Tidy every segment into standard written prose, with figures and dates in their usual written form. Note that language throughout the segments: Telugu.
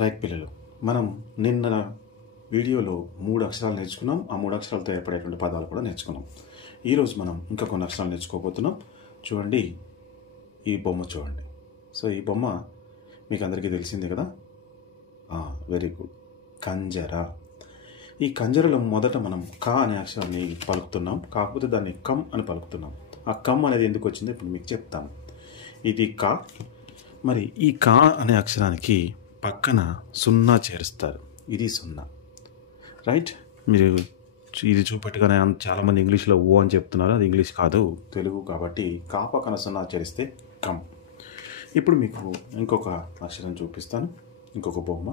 రైట్ పిల్లలు, మనం నిన్న వీడియోలో 3 అక్షరాలు నేర్చుకున్నాం. ఆ 3 అక్షరాలతో ఏర్పడేటువంటి పదాలు కూడా నేర్చుకున్నాం. ఈరోజు మనం ఇంకా కొన్ని అక్షరాలు నేర్చుకోబోతున్నాం. చూడండి, ఈ బొమ్మ చూడండి. సో ఈ బొమ్మ మీకు అందరికీ తెలిసిందే కదా. Very good. కంజర. ఈ కంజరలో మొదట మనం కా అనే అక్షరాన్ని పలుకుతున్నాం, కాకపోతే దాన్ని కమ్ అని పలుకుతున్నాం. ఆ కమ్ అనేది ఎందుకు వచ్చిందో ఇప్పుడు మీకు చెప్తాను. ఇది కా. మరి ఈ కా అనే అక్షరానికి పక్కన సున్నా చేరుస్తారు. ఇది సున్నా. రైట్. మీరు ఇది చూపెట్టుగానే చాలామంది ఇంగ్లీష్లో ఓ అని చెప్తున్నారు. అది ఇంగ్లీష్ కాదు, తెలుగు. కాబట్టి కా పక్కన సున్నా చేరిస్తే కమ్. ఇప్పుడు మీకు ఇంకొక అక్షరం చూపిస్తాను, ఇంకొక బొమ్మ.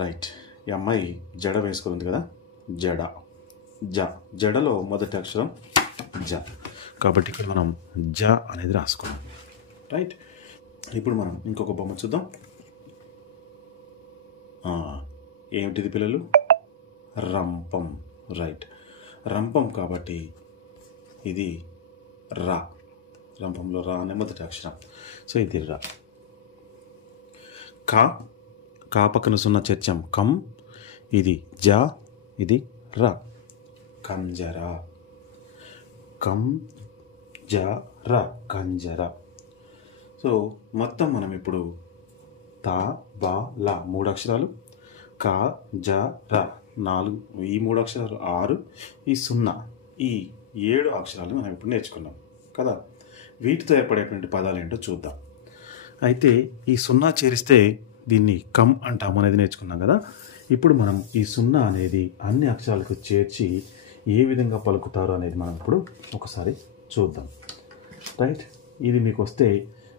రైట్. ఈ అమ్మాయి జడ వేసుకుంది కదా, జడ. జడలో మొదటి అక్షరం జ, కాబట్టి ఇక్కడ మనం జ అనేది రాసుకున్నాం. రైట్. ఇప్పుడు మనం ఇంకొక బొమ్మ చూద్దాం. ఏమిటిది పిల్లలు? రంపం. రైట్. రంపం కాబట్టి ఇది రా. రంపంలో రా అనే మొదటి అక్షరం. సో ఇది రా. కా పక్కన సున్నా చేర్చాం, కమ్. ఇది జా, ఇది రా. కంజర. కమ్ జ ర, కంజర. సో మొత్తం మనం ఇప్పుడు తా, బా, లా 3 అక్షరాలు, కా, జ, ర 4, ఈ 3 అక్షరాలు 6, ఈ 0, ఈ 7 అక్షరాలు మనం ఇప్పుడు నేర్చుకున్నాం కదా. వీటితో ఏర్పడేటువంటి పదాలు ఏంటో చూద్దాం. అయితే ఈ 0 చేరిస్తే దీన్ని కమ్ అంటాం అనేది నేర్చుకున్నాం కదా. ఇప్పుడు మనం ఈ 0 అనేది అన్ని అక్షరాలకు చేర్చి ఏ విధంగా పలుకుతారో అనేది మనం ఇప్పుడు ఒకసారి చూద్దాం. రైట్. ఇది మీకు వస్తే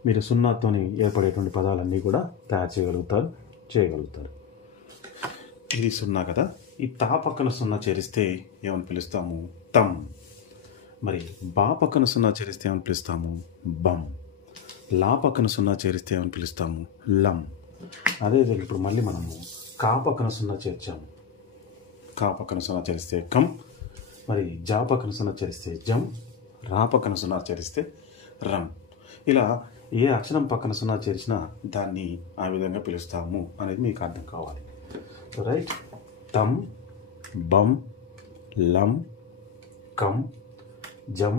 మీరు 0తోని ఏర్పడేటువంటి పదాలన్నీ కూడా తయారు చేయగలుగుతారు. ఇది 0 కదా. ఈ తా పక్కన 0 చేరిస్తే ఏమని పిలుస్తాము? తమ్. మరి బా పక్కన 0 చేరిస్తే ఏమని పిలుస్తాము? బం. లా పక్కన 0 చేరిస్తే ఏమని పిలుస్తాము? లం. అదేవిధంగా ఇప్పుడు మళ్ళీ మనము కా పక్కన 0 చేర్చాము. కా పక్కన 0 చేరిస్తే కమ్. మరి జా పక్కన 0 చేరిస్తే జం. రా పక్కన 0 చేరిస్తే రం. ఇలా ఏ అక్షరం పక్కన 0 చేర్చినా దాన్ని ఆ విధంగా పిలుస్తాము అనేది మీకు అర్థం కావాలి. రైట్. తమ్, బం, లం, కమ్, జం,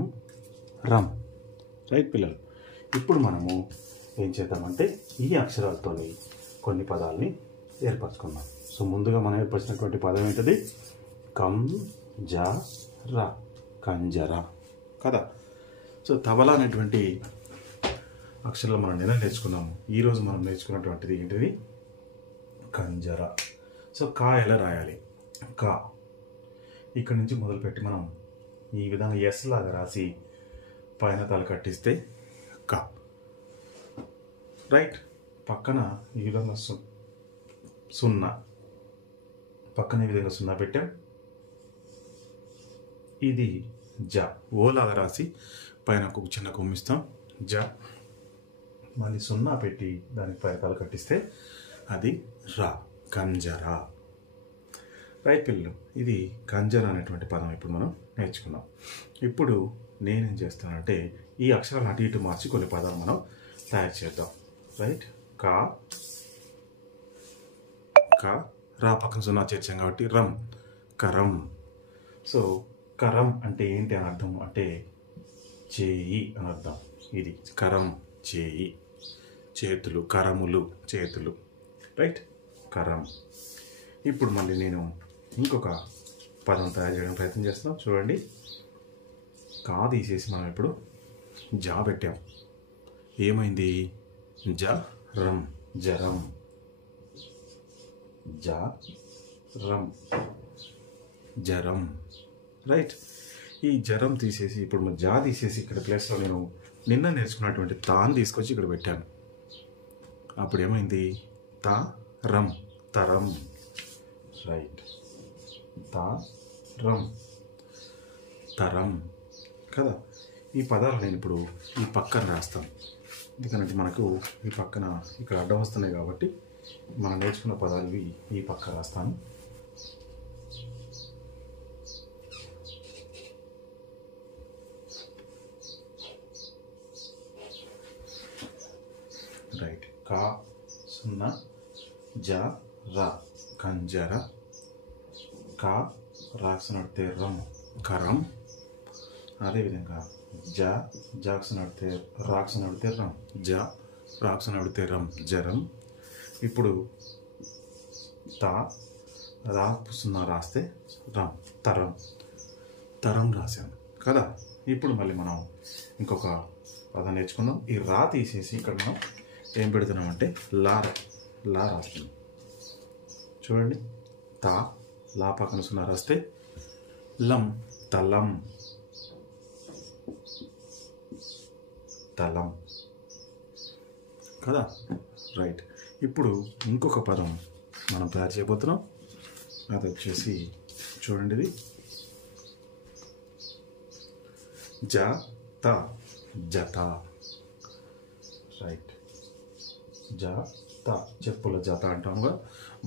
రం. రైట్ పిల్లలు. ఇప్పుడు మనము ఏం చేద్దామంటే ఈ అక్షరాలతోని కొన్ని పదాలని ఏర్పరచుకున్నాం. సో ముందుగా మనం ఏర్పరిచినటువంటి పదం ఏంటది? కమ్ జ ర, కంజర కదా. సో తబలా అనేటువంటి అక్షరాలు మనం నిన్న నేర్చుకున్నాము. ఈరోజు మనం నేర్చుకున్నటువంటిది ఏంటిది? కంజర. సో కా ఎలా రాయాలి? కా ఇక్కడి నుంచి మొదలుపెట్టి మనం ఈ విధంగా ఎస్ లాగా రాసి పైన తల కట్టిస్తే కా. రైట్. పక్కన ఈ విధంగా 0, పక్కన ఈ విధంగా 0 పెట్టాం. ఇది జ. ఓలాగా రాసి పైన ఒక చిన్న కొమ్మిస్తాం, జ. మళ్ళీ 0 పెట్టి దానికి పైన తల కట్టిస్తే అది రా, కంజర. రైట్ పిల్లలు. ఇది కంజర అనేటువంటి పదం ఇప్పుడు మనం నేర్చుకున్నాం. ఇప్పుడు నేనేం చేస్తానంటే ఈ అక్షరాలను అటు ఇటు మార్చి కొన్ని పదాలు మనం తయారు చేద్దాం. రైట్. కా రా పక్కన 0 చేర్చాం కాబట్టి రం, కరం. సో కరం అంటే ఏంటి అని అర్థం? అంటే చేయి అని అర్థం. ఇది కరం, చేయి, చేతులు, కరములు, చేతులు. రైట్. కరం. ఇప్పుడు మళ్ళీ నేను ఇంకొక పదం తయారు చేయడానికి ప్రయత్నం చేస్తున్నాం. చూడండి, కా తీసేసి మనం ఇప్పుడు జా పెట్టాం. ఏమైంది? జ రం, జరం. జ రం, జరం. రైట్. ఈ జరం తీసేసి ఇప్పుడు మనం జా తీసేసి ఇక్కడ ప్లేస్లో నేను నిన్న నేర్చుకున్నటువంటి తాను తీసుకొచ్చి ఇక్కడ పెట్టాను. అప్పుడు ఏమైంది? తా రం, తరం. రైట్. తా రం, తరం కదా. ఈ పదాలు నేను ఇప్పుడు ఈ పక్కన రాస్తాను, ఎందుకంటే మనకు ఈ పక్కన ఇక్కడ అడ్డం వస్తున్నాయి కాబట్టి మనం నేర్చుకున్న పదాలు ఈ పక్క రాస్తాను. రైట్. కా 0, జ ర కంజర క రాక్స్ నడితే రం కరం. అదేవిధంగా జాక్స్ నడితే రాక్స్ నడితే రం రాక్స్ నడితే రం జరం. ఇప్పుడు రా సున్నా రాస్తే రం తరం రాశాను కదా. ఇప్పుడు మళ్ళీ మనం ఇంకొక పదం నేర్చుకుందాం. ఈ రా తీసేసి ఇక్కడ మనం ఏం పెడుతున్నామంటే లా రాస్తున్నాం. చూడండి, లా పక్కన సున్నా రాస్తే తలం కదా. రైట్. ఇప్పుడు ఇంకొక పదం మనం తయారు చేయబోతున్నాం. అది వచ్చేసి చూడండి, ఇది జత. రైట్. జత, చెప్పుల జత అంటాముగా.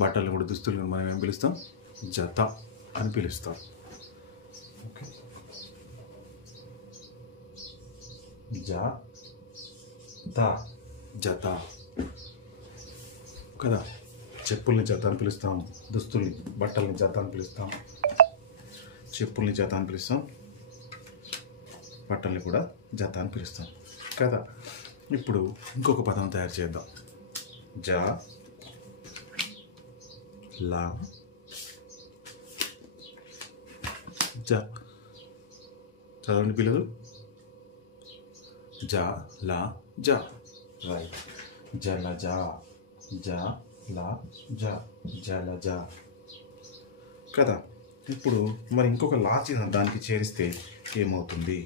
బట్టలు కూడా దుస్తులు మనం ఏం పిలుస్తాం? జత అని పిలుస్తాం. ఓకే, జత కదా. చెప్పుల్ని జత అని పిలుస్తాం, దుస్తుల్ని బట్టల్ని జత అని పిలుస్తాం, చెప్పుల్ని జత అని పిలుస్తాం, బట్టల్ని కూడా జత అని పిలుస్తాం కదా. ఇప్పుడు ఇంకొక పదం తయారు చేద్దాం. చదవండి పిల్లలు. రైట్. జలజ కదా. ఇప్పుడు మరి ఇంకొక చిహ్నం దానికి చేరిస్తే ఏమవుతుంది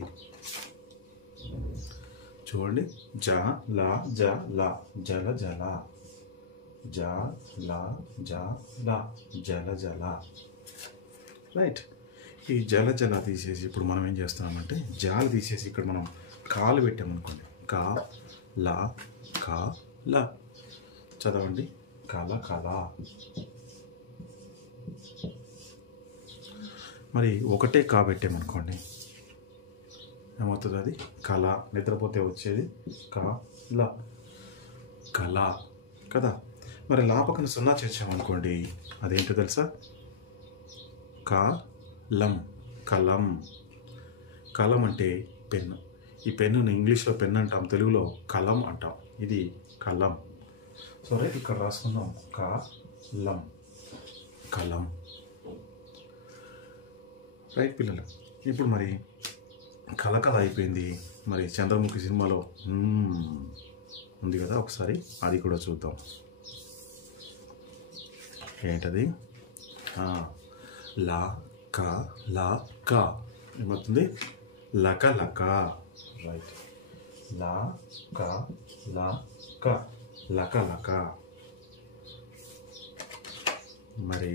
చూడండి. జల. రైట్. ఈ జల తీసేసి ఇప్పుడు మనం ఏం చేస్తున్నామంటే జాలు తీసేసి ఇక్కడ మనం కాలు పెట్టామనుకోండి. ల. చదవండి. కల. మరి ఒకటే కా పెట్టామనుకోండి, ఏమవుతుంది? అది కళ. నిద్రపోతే వచ్చేది కళ కదా. మరి లా పక్కన సున్నా చేర్చామనుకోండి, అదేంటో తెలుసా? కలం. కలం అంటే పెన్ను. ఈ పెన్నుని ఇంగ్లీష్లో పెన్ అంటాం, తెలుగులో కలం అంటాం. ఇది కలం. సో రైట్, ఇక్కడ రాసుకుందాం. కలం. రైట్ పిల్లలు. ఇప్పుడు మరి కళ అయిపోయింది. మరి చంద్రముఖి సినిమాలో ఉంది కదా, ఒకసారి అది కూడా చూద్దాం. ఏంటది? లా క ఏమవుతుంది? లక. రైట్. లక. మరి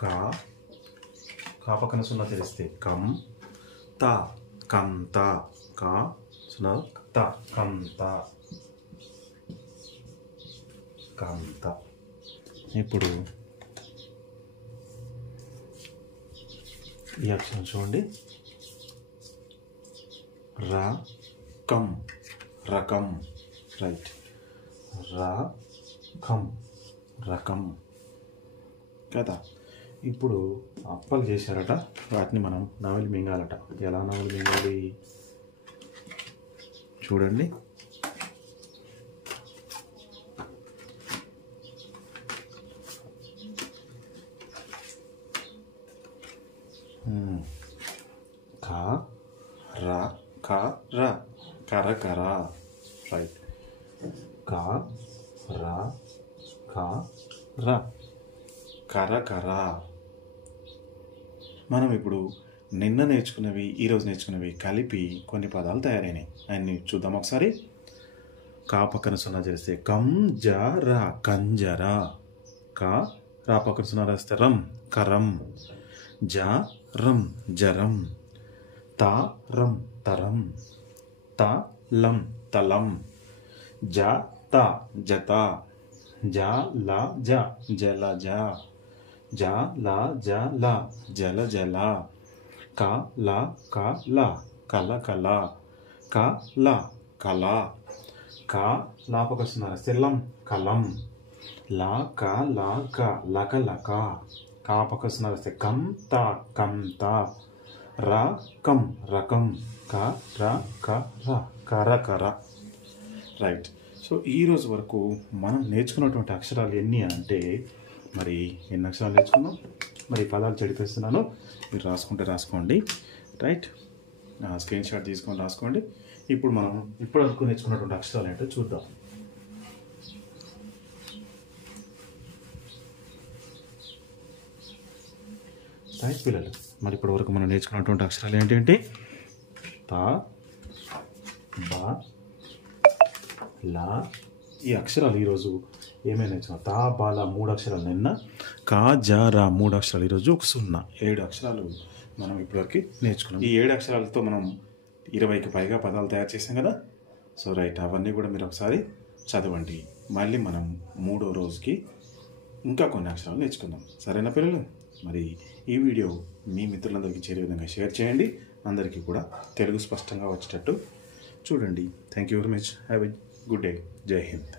కా పక్కన సున్నా తెలిస్తే కంత. కా సున్నా కంత. ఇప్పుడు ఈ అక్షరం చూడండి. రకం. రైట్. రకం కదా. ఇప్పుడు అప్పలు చేశారట, వాటిని మనం నవలి మింగాలట. ఎలా నవలి మింగాలి చూడండి. కర. రైట్. కర. మనం ఇప్పుడు నిన్న నేర్చుకున్నవి, ఈరోజు నేర్చుకున్నవి కలిపి కొన్ని పదాలు తయారైనాయి. అన్ని చూద్దాం ఒకసారి. కా పక్కన సున్నా చేస్తే కంజర. రా పక్కన సున్నా రాస్తే కరం. జరం. తరం. తలం. జత. జలజ. జల. కల. కల కళ, క లాపక వస్తున్నారు లం కలం, లా క లా క లక లక, కాపక వస్తున్నారు కం త కంత, రకం రకం, కర. రైట్. సో ఈరోజు వరకు మనం నేర్చుకున్నటువంటి అక్షరాలు ఎన్ని అంటే మరి ఎన్ని అక్షరాలు నేర్చుకున్నాం, మరి పదాలు చెడిపిస్తున్నాను, మీరు రాసుకోండి. రైట్, స్క్రీన్ షాట్ తీసుకొని రాసుకోండి. ఇప్పుడు మనం ఇప్పటివరకు నేర్చుకున్నటువంటి అక్షరాలు ఏంటో చూద్దాం. రైట్ పిల్లలు, మరి ఇప్పటివరకు మనం నేర్చుకున్నటువంటి అక్షరాలు ఏంటంటే తా, బా, లా. ఈ అక్షరాలు ఈరోజు ఏమైనా నేర్చుకున్నాం. తా బాల 3 అక్షరాలు నిన్న, కా జా రా 3 అక్షరాలు ఈరోజు, ఒక 0, 7 అక్షరాలు మనం ఇప్పటివరకు నేర్చుకున్నాం. ఈ 7 అక్షరాలతో మనం 20కి పైగా పదాలు తయారు చేసాం కదా. సో రైట్, అవన్నీ కూడా మీరు ఒకసారి చదవండి. మళ్ళీ మనం 3వ రోజుకి ఇంకా కొన్ని అక్షరాలు నేర్చుకుందాం. సరేనా పిల్లలు? మరి ఈ వీడియో మీ మిత్రులందరికీ చేరే విధంగా షేర్ చేయండి. అందరికీ కూడా తెలుగు స్పష్టంగా వచ్చేటట్టు చూడండి. Thank you very much. Have a good day. జై హింద్.